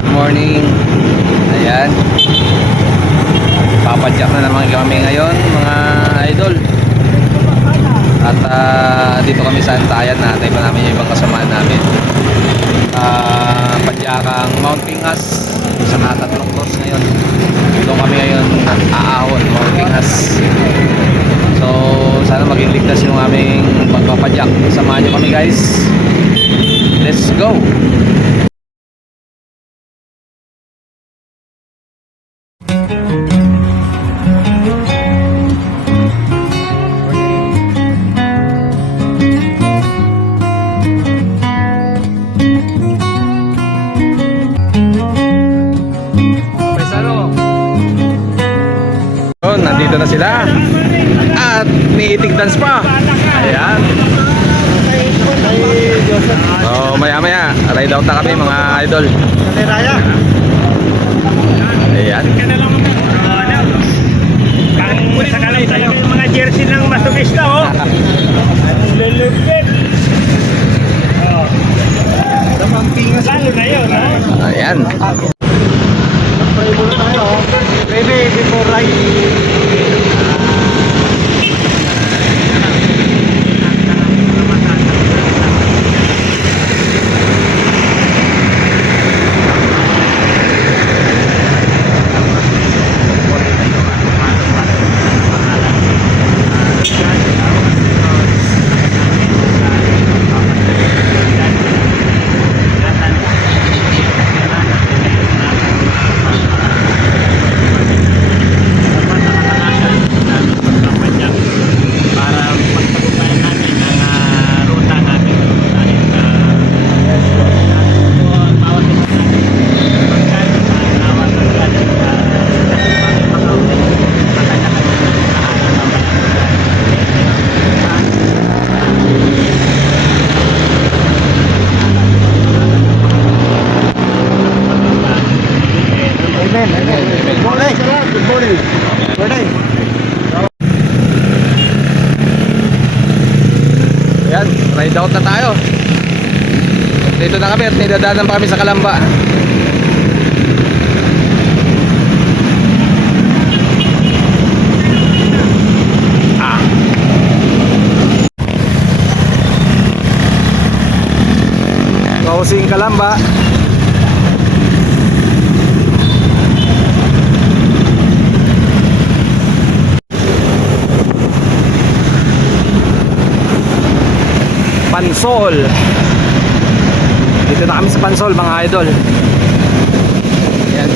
Good morning. Ayan. Papadyak na naman kami ngayon mga idol. At dito kami sa Antayan. Natay pa namin yung ibang kasamaan namin. Padyakang Mount Pingas. Sa tatlong course ngayon. Dito kami ngayon aahon Mount Pingas. So sana maging ligtas yung aming pagpapadyak. Samahan nyo kami guys. Let's go. Nandito na sila at may itig dance pa. Ayan. So maya maya ride out na kami mga idol. Ayan. Sakalay tayo mga jersey ng masokista oh. Lulupit. Oh. Damang pingas lalo na yun ha. Ayan. Pray muna tayo. Ready before ride. Ayan, ride out na tayo. Dito na kami at nidadaanan pa kami sa Kalamba. Crossing Kalamba. Pansol. Dito na kami sa Pansol mga idol. Ayan.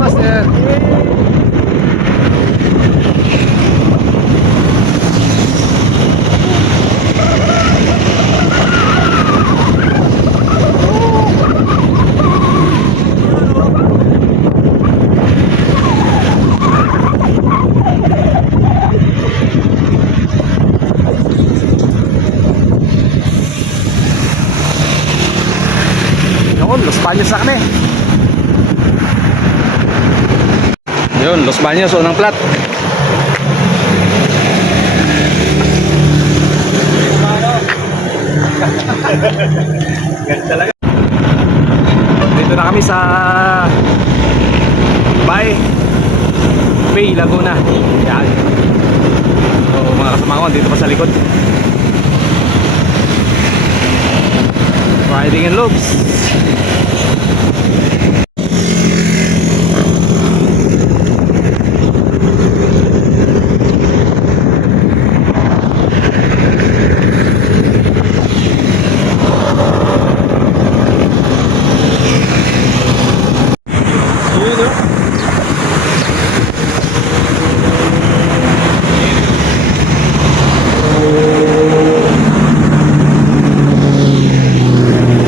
Master. Los Baños na kami. Yun, Los Baños, unang plat. Dito na kami sa Bay Laguna. Yan. So mga kasama ko dito pa sa likod. Riding in loops.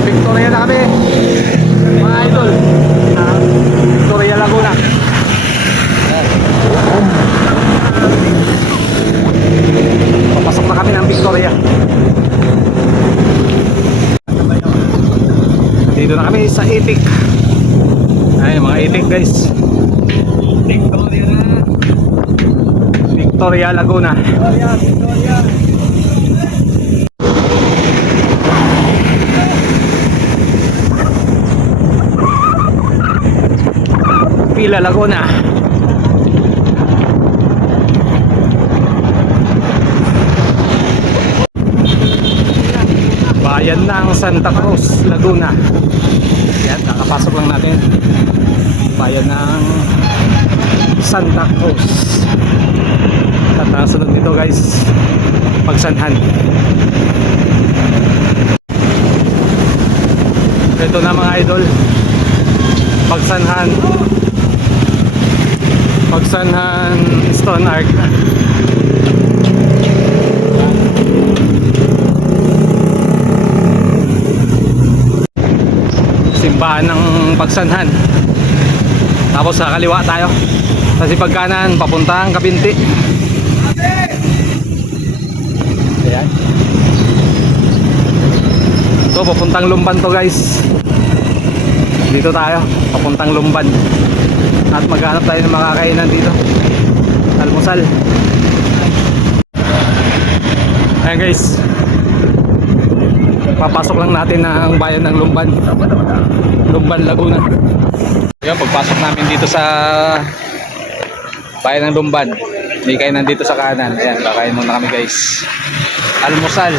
Victoria na kami. Dito na kami sa Itik. Ayun mga Itik guys. Victoria Laguna. Pila Laguna. Bayan ng Santa Cruz, Laguna. Yan, nakapasok lang natin. Bayan ng Santa Cruz. At nasunod nito guys, Pagsanhan. Ito na mga idol, Pagsanhan. Pagsanhan Stone Arc. Simbahan ng Pagsanhan. Tapos sa kaliwa tayo. Sa Sipagkanan, papuntang Kapinti. Ayan. Ito, papuntang Lumban to guys. Dito tayo, papuntang Lumban. At maghanap tayo ng makakainan dito. Almusal. Ayan guys, papasok lang natin ang bayan ng Lumban. Lumban, Laguna. Ayan, pagpasok namin dito sa bayan ng Lumban, may kainan dito sa kanan. Ayan, kakain muna kami guys. Almusal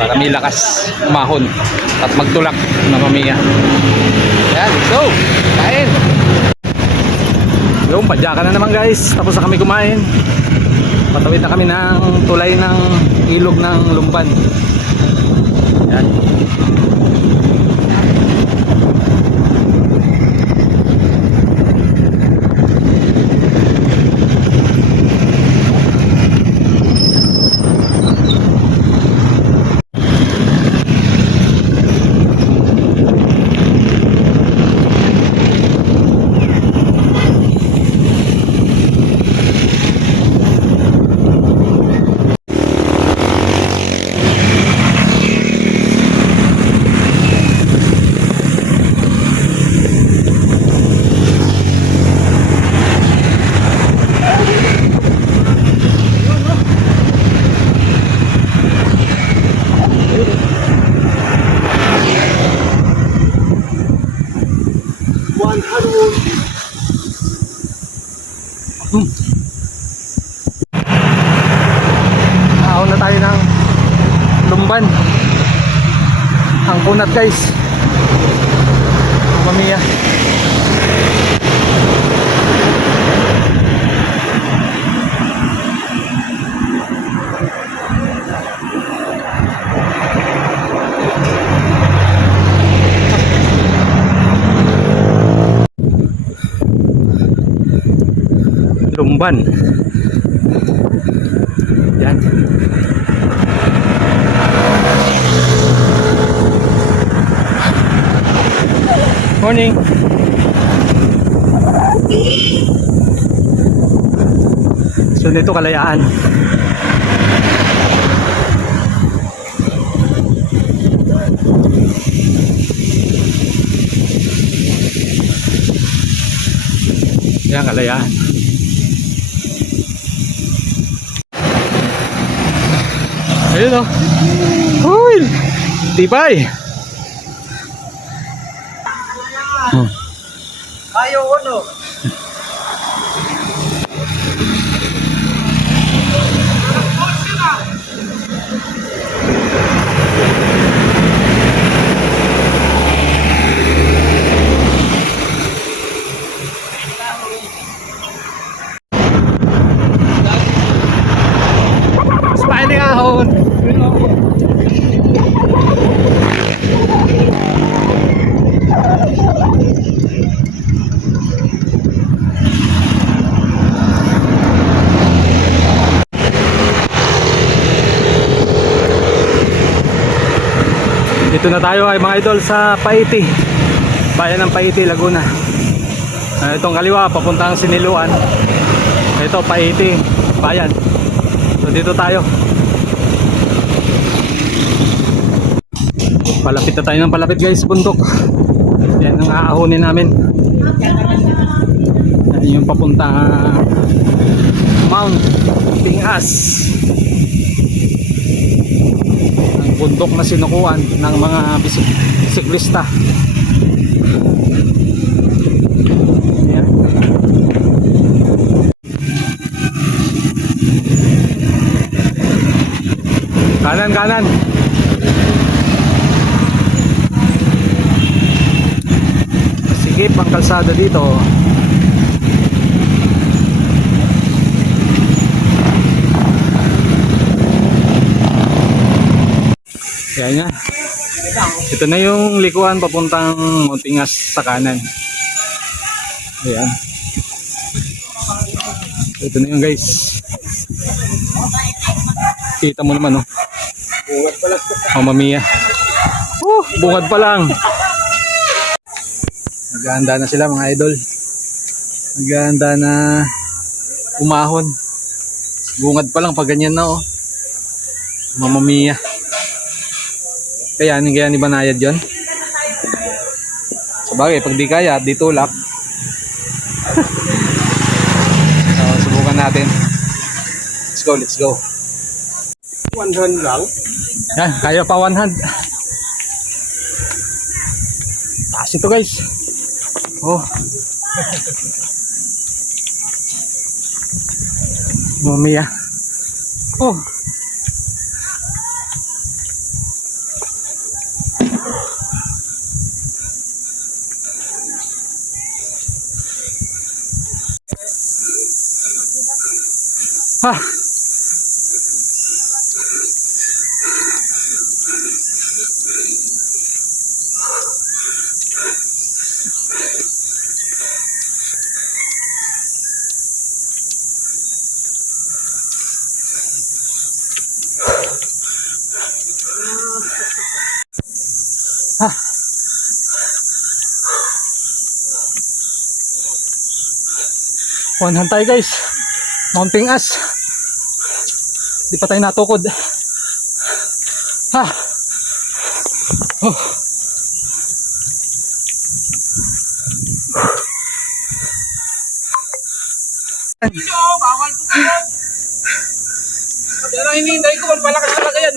para may lakas umahon at magtulak na pamilya. Ayan, let's go! Kain! Yung padyakan na naman guys. Tapos na kami kumain. Patawid na kami ng tulay ng ilog ng Lumban. Ayan. Ahon na tayo ng Lumban. Ang kunat guys. Mamiya. Lumban. Yan. Morning. So nito Kalayaan. Yan Kalayaan. Ayun o. Uy! Tipay! Ayaw ano? Spiding ahon! Dito na tayo ay mga idol sa Paiti. Bayan ng Paiti, Laguna. Itong kaliwa, papuntang Siniluan. Ito, Paiti, bayan. So dito tayo. Palapit na tayo ng palapit guys, bundok. Yan ang aahonin namin. Yan yung papunta Mount Pingas. Ang bundok na sinukuan ng mga bisiklista. Yan. Kanan, kanan. Sikip ang kalsada dito. Yan nga. Ito na yung likuan papuntang Muntingas sa kanan. Ayan. Ito na yung guys. Kita mo naman oh. Mamma mia. Bungad pa lang. Naghahanda na sila mga idol. Naghahanda na umahon. Bungad pa lang pag ganyan na oh. Mamma mia. Kaya ni Banayad yun. Sabagay, pag di kaya, di tulak. So, subukan natin. Let's go, let's go. 1 hand lang. Yan, kaya pa 1 hand. Taas ito guys. Oh. Mamaya. Oh. Ha. Ha. One hand tayo guys. Mounting as. Di pa tayo natukod. Ha. Oh. Bawal po yan. Yan ang hinihintay ko. Malakas talaga yan.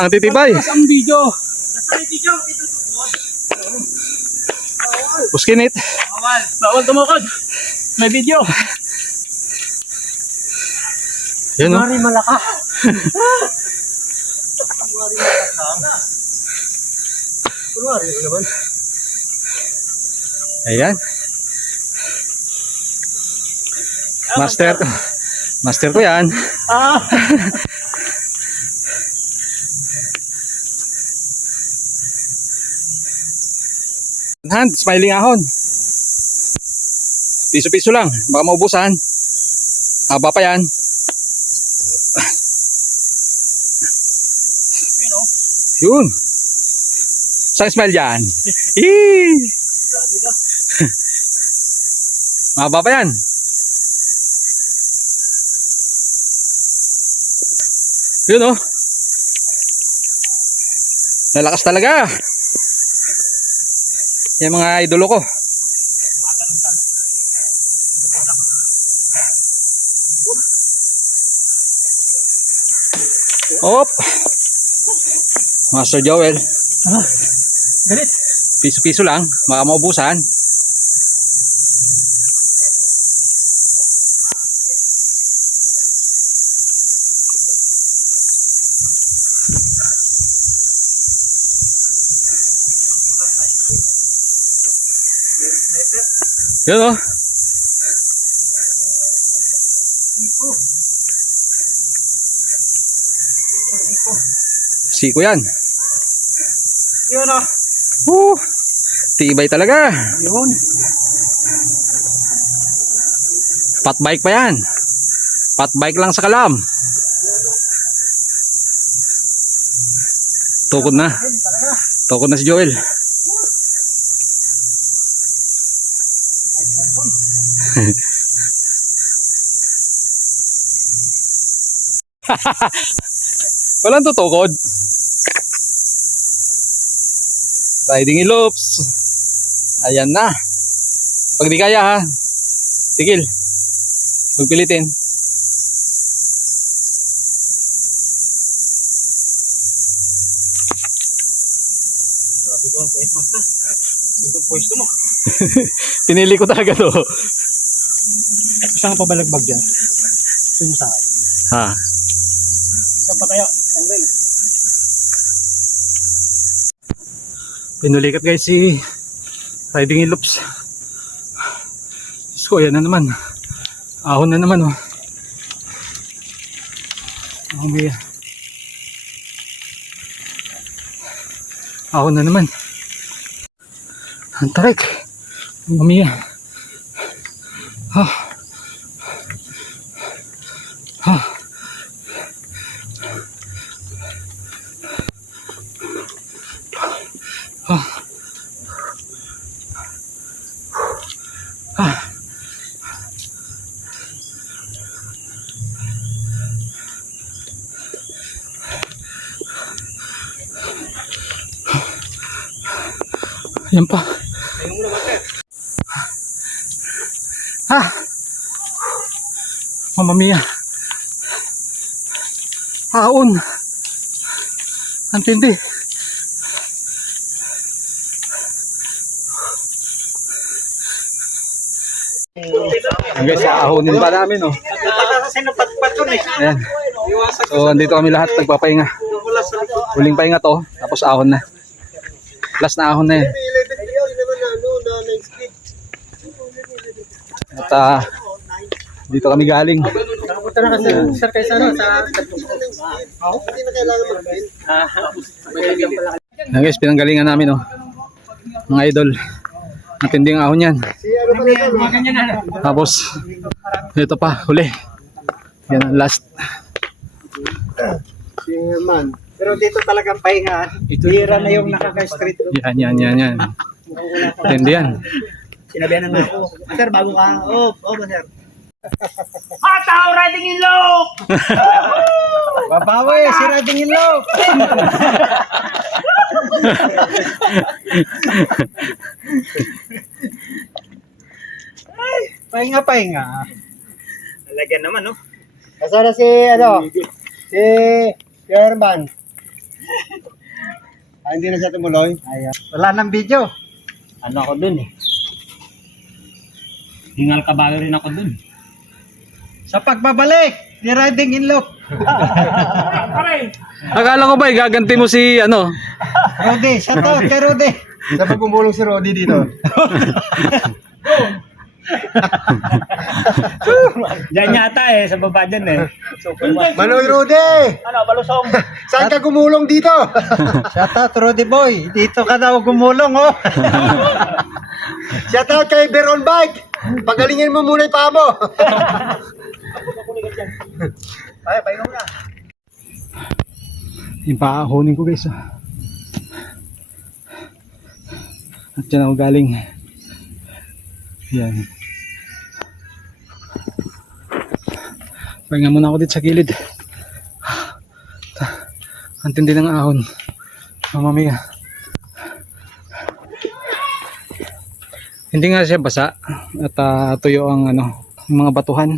Ang titibay. Ang video. Puskinit. Bawal. Bawal tumukod. May video. Yan o. Mari malaka. Kunwari naman. Ayan. Master. Master ko yan. Ah. Hand, smiling ahon. Piso-piso lang. Baka maubusan. Haba pa yan. Yun. Saan smile dyan? Eee! Mahaba pa yan. Yun oh. Lalakas talaga. Yan mga idolo ko. Op. Master Joel. Galit. Piso-piso lang, baka maubusan. Yun oh. Siko yan. Yun o. Tibay talaga. Yun. Fat bike pa yan. Fat bike lang sa kalam. Tukod na. Tukod na si Joel. Walang tutukod. Riding Loops. Ayan na. Pag di kaya ha, tigil. Magpilitin. Sabi ko ang pwede master. Ganda pwesto mo. Pinili ko talaga to. Isang pabalagbag dyan. Ito yung sa akin. Ha. Isang pa tayo. Sandal. Pinulikat guys si Riding Loops. So ayan na naman. Ahon na naman oh. Okay. Ahon na naman. Ang tarik. Mamiya. Yan pa. Mamma mia. Ahon. Ang tindi. Guys, ahonin pa namin oh. Kasi napatpat yun eh. Ayan. So, andito kami lahat nagpapahinga. Huling pahinga to, tapos ahon na. Last na ahon na yan. At dito kami galing. Nakapunta na kasi sir kayo sa hindi na kailangan mag-bill. Ayan guys, pinanggalingan namin oh. Mga idol. Matinding ahon yan. Tapos, ito pa, huli. Yan ang last. Man. Pero dito talagang pahinga. Bira na yung nakaka-street. Yan. Tindi yan. Sinabihan na ako. Sir, bago ka. Oo, sir. Tao riding in low! Babawi, si riding in low! Pahinga. Talaga naman, no? Kasana si Herman. Hindi na siya tumuloy? Ayaw. Wala nang video. Ano ako dun eh. Hingal kabayo rin ako dun. Sa pagbabalik, ni Riding in Loop. Akala ko ba, gaganti mo si ano? Rodi, shout out kay Rodi. Sa pagumulong si Rodi dito. Diyan yata eh, sa baba dyan eh. Manoy Rodi! Ano, balusong? Saan ka gumulong dito? Shout out Rodi boy, dito ka daw gumulong oh. Shout out kay Beron Bike. Pagalingin mo muna yung paa mo. Ay, pahinga na. Yung paahonin ko guys ah. At dyan ako galing. Yan. Pahinga muna ako dito sa gilid. Ang tindi ng ahon. Mamamiya. Hindi nga siya basa at tuyo ang ano, yung mga batuhan.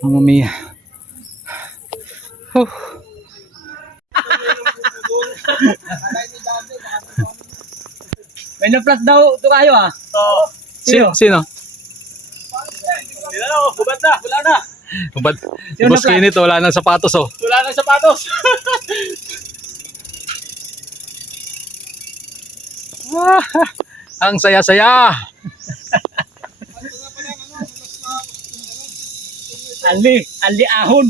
Mamamiya. May na-flat daw ito kayo ah. Oo. Sino? Hubad na, wala na. Ba't si Boss Kinit wala nang sapatos oh. Wala na sapatos. Ang saya-saya. Ali ahon.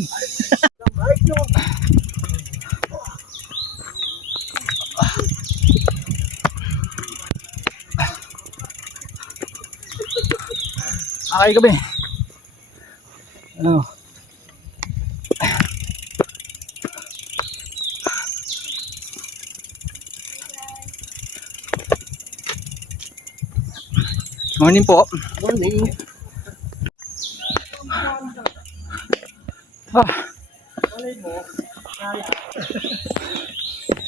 Akay gabi. Ano? Morning po. Morning.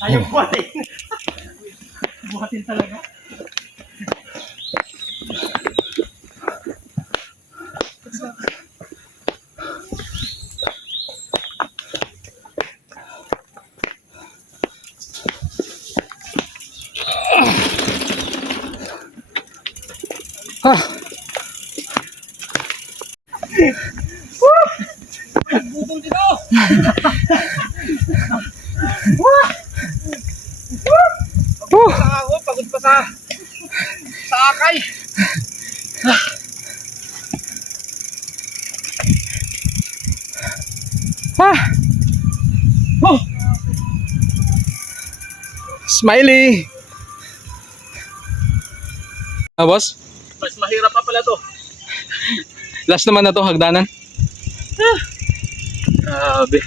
Ayaw mo. Ayaw mo. Buhatin talaga. Ha! Ako, pagod pa sa akay. Ha! Oh! Smiley! Ah, boss? Mas mahirap pa pala to. Last naman na to, hagdanan. Grabe.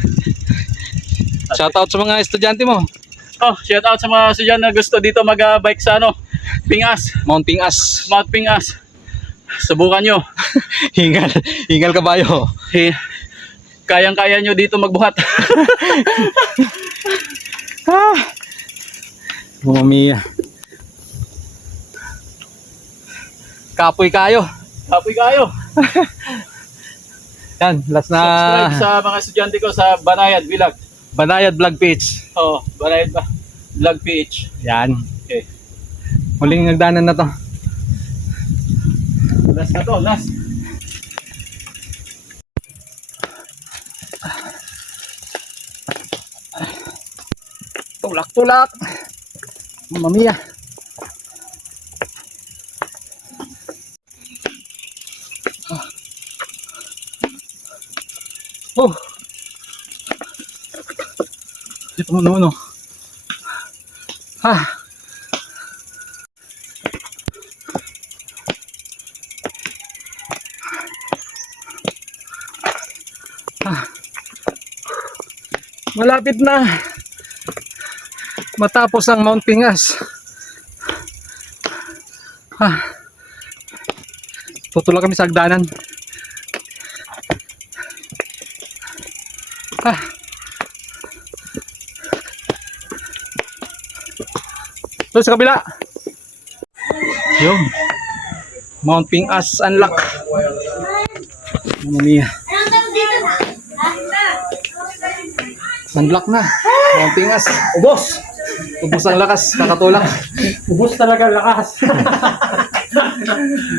Shoutout sa mga estudyante mo. Oh, shout out sa mga estudyante na gusto dito mag-bike sa Pingas, Mount Pingas. Mount Pingas. Subukan nyo. Hingal. Hingal kabayo. Kayang-kaya nyo dito magbuhat. Ah! Mamma mia. Kapoy kayo. Happy kayo. Yan, last na Subscribe sa mga estudyante ko sa Banayad Vlog. Banayad Vlog page. Oh, Banayad Vlog PH. Yan. Okay. Muling nagdanan na to. Last na to, last. Tulak-tulak. Mamma mia. Oh. Ito mo no. Ha. Malapit na matapos ang Mount Pingas. Tutulak kami sa hagdanan. Doon sa kabila. Yung Mount Pingas unlock. Mamma mia. Unlock na. Mount Pingas. Ubos! Ubus ang lakas, kakatulak. Ubos talaga lakas.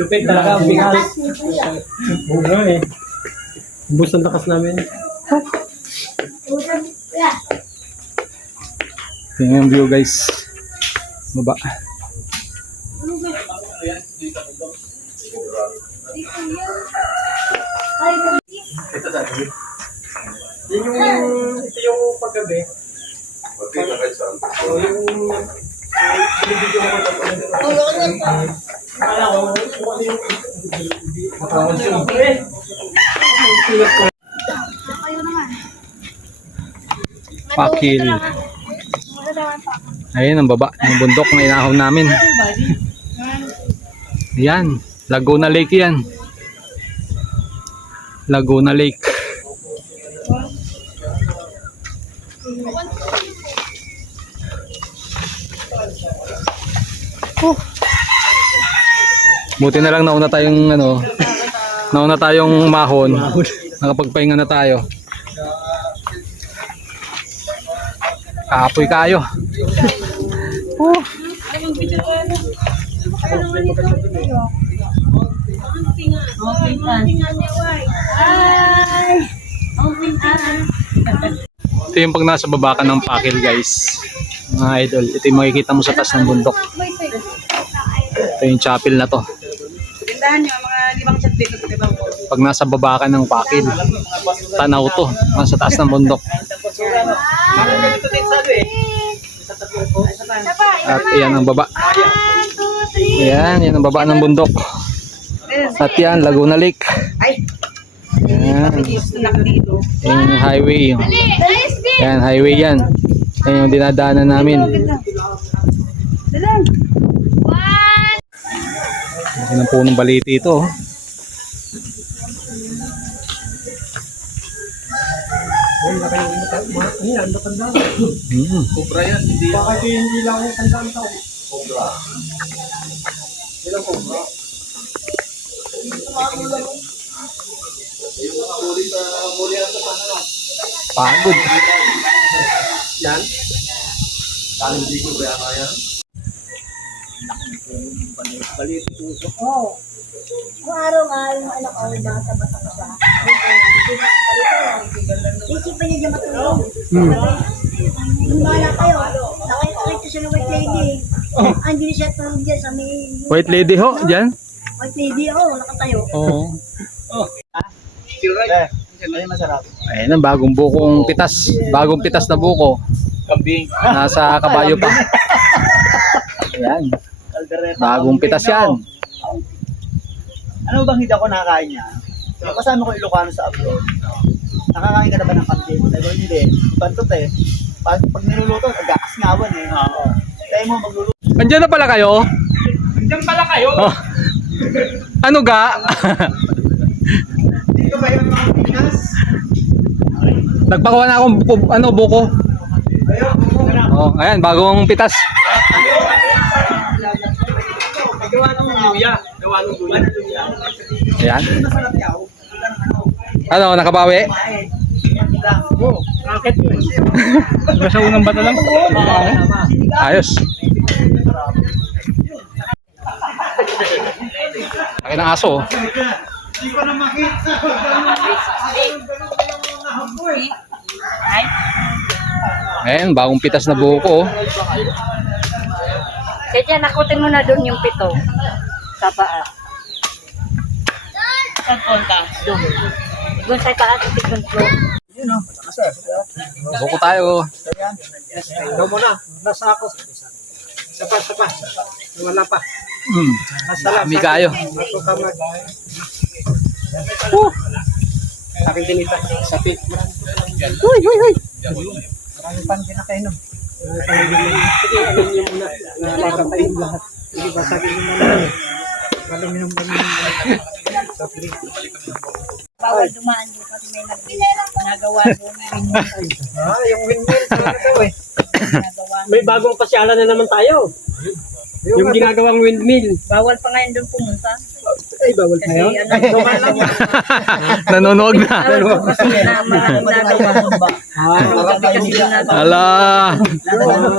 Lupit talaga ang Pingas. Oo nga eh. Ubos ang lakas namin. Tingnan yung view guys. Baba. Ito yung paggabi. Pakil. Ayun ang baba ng bundok na inahon namin. Yan, Laguna Lake yan. Laguna Lake. Buti na lang nauna tayong mahon. Nakapagpahinga na tayo. Kapoy kayo. Ito yung pag nasa baba ka ng Pakil guys. Mga idol, ito yung makikita mo sa taas ng bundok. Ito yung chapel na to. Tindahan nyo, mga 5 chat dito sa libang ko. Pag nasa baba ka ng Pakil, tanaw to, nasa taas ng bundok. At yan ang baba. Yan ang baba ng bundok. At yan, Laguna Lake. Ay, Yan. gusto na dito. Yan yung highway. Yan, highway yan. Yan yung dinadaanan namin. Dalang. Yan ang punong baliti ito. Oh. Ayan, matanda. Mm. Sobra yan. Bakit hindi lang ang tandaan tao? Pagod. Oo. Kung araw nga, yung anak ko, bata-bata ko siya. Isipan niya dyan matulog. Yung bala kayo, nakita siya ng white lady. Andun siya tulog dyan sa may... White lady ho, dyan? White lady, oo, nakatayo. Oo. Ay, masarap. Ayan ang bagong bukong pitas. Bagong pitas na buko. Kambing. Nasa kabayo pa. Ayan. Kaldereta. Bagong pitas yan. Ano bang hindi ako nakakain niya? Kasama ko Ilocano sa abroad. Nakakain ka na ba ng kambing? Sabi ko, hindi. Bantot eh. Pag niluluto, nag-aasngawan eh. Kaya mo magluluto. Andiyan na pala kayo? Diyan pala kayo! Oh. Ano ga? Dito ba yung mga Pinas? Nagpakuha na akong buko. Kayo, Oh, ayan, bagong pitas. gawa ng luya. Gawa ng luya. Ayan. Masarap yaw. Ano, nakabawi? Bakit yun? Sa unang bata lang? Ayos. Laki ng aso. Oh. Hindi ko na makita. Ayan, bagong pitas na buko. Oh. Kaya nakutin mo na doon yung pito. Sa paa. Saan punta? Doon. Doon sa taas, tikon ko. Yun o. Masarap. Buko tayo. Ikaw muna. Nasa ako. Sapa. Wala pa. Dami kayo. Ako ka mag... Oh. Akin tinita. Sapi. Huy. Marami pa na kinakainom. Sige, alam niyo muna. Nakakatayin lahat. Sige, basagin niyo muna. Maluminom kami. Bawal dumaan doon kasi may nagawa doon. Yung windmill. Sana daw eh. Nagawa. May bagong pasyalan na naman tayo. Yung ginagawang windmill. Bawal pa ngayon doon pumunta. Ay, bawal Kasi na yun. ano, Nanonood na. kasi na nagawa. Gabi kasi yung nagawa. Ala.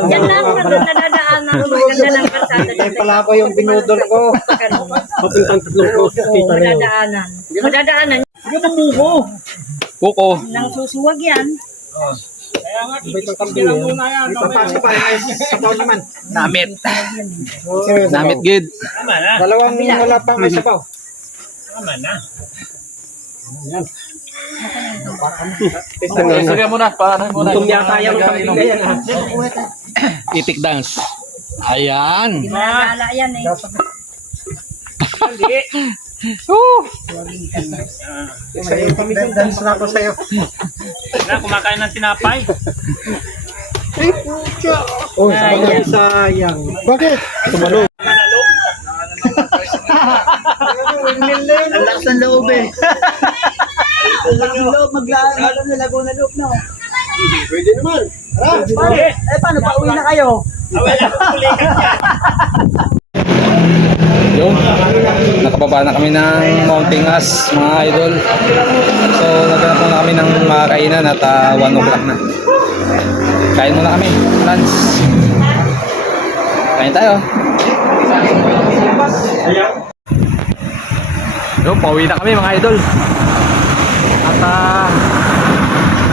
Yan lang, nadadaan na maganda ng kalsada. Ay, pala ako yung binudol ko. Papuntang tatlong ko. Madadaanan. Madadaanan. Buko. Nang susuwag yan. Ipapasok pa. Sabaw naman. Namit. Namit gid. Dalawang wala pa may sabaw. Sige muna, para muna. Gutom yata yung kambing na yan. Itik dance. Ayan. Hindi managala yan eh. Sa'yo kami dance na ako sa'yo. Na, kumakain ng tinapay. Oh, sayang. Bakit? Tumalog. Ang lakas ng loob eh. Ang lakas ng loob. Maglalaro na Laguna Loop, no? Pwede naman. Paano? Pauwi na kayo? Yung nakababa na kami ng Mounting Ass, mga idol. So naghanap na kami ng mga kainan at 1 o'clock na. Kain muna kami, lunch. Kain tayo. So pauwi na kami mga idol. At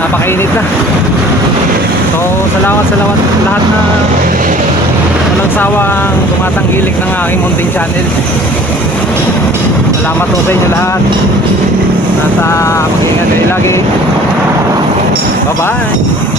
napakainit na. So salamat sa lahat na walang sawang tumatanggilik ng aking munting channel. Salamat po sa inyo lahat. Nasa mag-ingat kayo lagi. Bye bye.